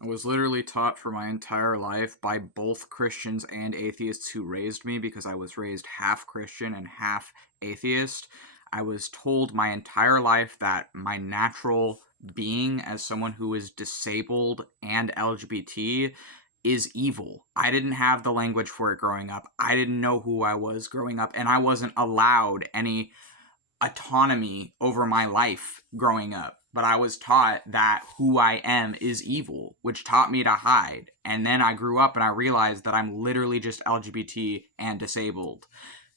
I was literally taught for my entire life by both Christians and atheists who raised me because I was raised half Christian and half atheist. I was told my entire life that my natural being as someone who is disabled and LGBT is evil. I didn't have the language for it growing up. I didn't know who I was growing up, and I wasn't allowed any autonomy over my life growing up. But I was taught that who I am is evil, which taught me to hide. And then I grew up and I realized that I'm literally just LGBT and disabled.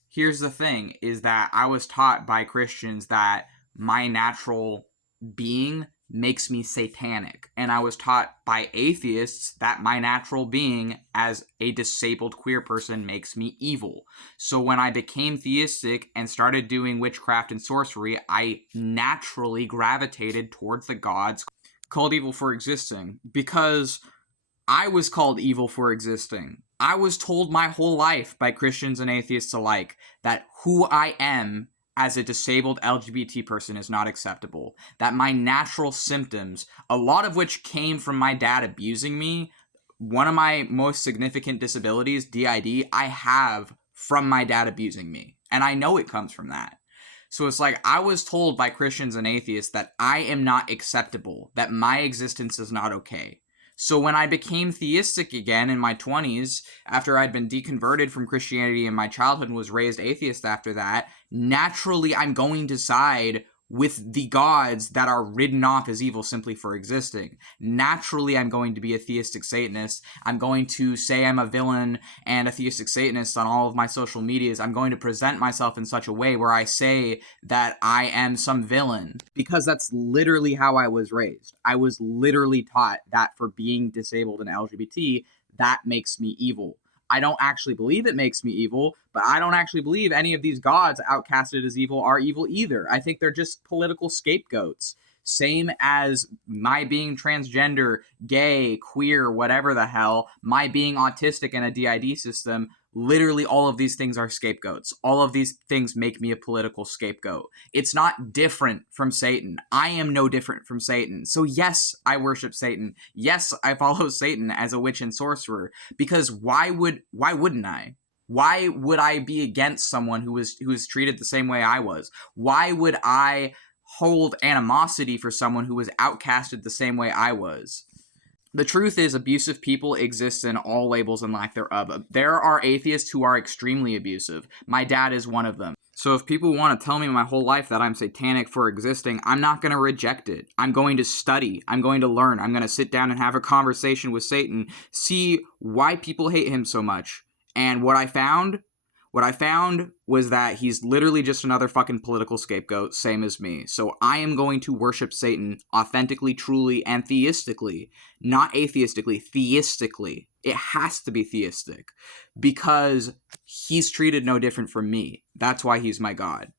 Here's the thing is that I was taught by Christians that my natural being makes me satanic. And I was taught by atheists that my natural being as a disabled queer person makes me evil. So when I became theistic and started doing witchcraft and sorcery, I naturally gravitated towards the gods called evil for existing because I was called evil for existing. I was told my whole life by Christians and atheists alike that who I am as a disabled LGBT person is not acceptable. That my natural symptoms, a lot of which came from my dad abusing me, one of my most significant disabilities, DID, I have from my dad abusing me. And I know it comes from that. So it's like I was told by Christians and atheists that I am not acceptable, that my existence is not okay. So when I became theistic again in my 20s, after I'd been deconverted from Christianity in my childhood and was raised atheist after that, naturally I'm going to side with the gods that are written off as evil simply for existing. Naturally, I'm going to be a theistic Satanist. I'm going to say I'm a villain and a theistic Satanist on all of my social medias. I'm going to present myself in such a way where I say that I am some villain because that's literally how I was raised. I was literally taught that for being disabled and LGBT, that makes me evil. I don't actually believe it makes me evil, but I don't actually believe any of these gods outcasted as evil are evil either. I think they're just political scapegoats. Same as my being transgender, gay, queer, whatever the hell, my being autistic in a DID system, literally all of these things are scapegoats. All of these things make me a political scapegoat. It's not different from Satan. I am no different from Satan. So yes, I worship Satan. Yes, I follow Satan as a witch and sorcerer. Because why wouldn't I? Why would I be against someone who was treated the same way I was? Why would I hold animosity for someone who was outcasted the same way I was? The truth is, abusive people exist in all labels and lack thereof. There are atheists who are extremely abusive. My dad is one of them. So if people want to tell me my whole life that I'm satanic for existing, I'm not going to reject it. I'm going to study. I'm going to learn. I'm going to sit down and have a conversation with Satan, see why people hate him so much. And what I found was that he's literally just another fucking political scapegoat, same as me. So I am going to worship Satan authentically, truly, and theistically. Not atheistically, theistically. It has to be theistic. Because he's treated no different from me. That's why he's my God.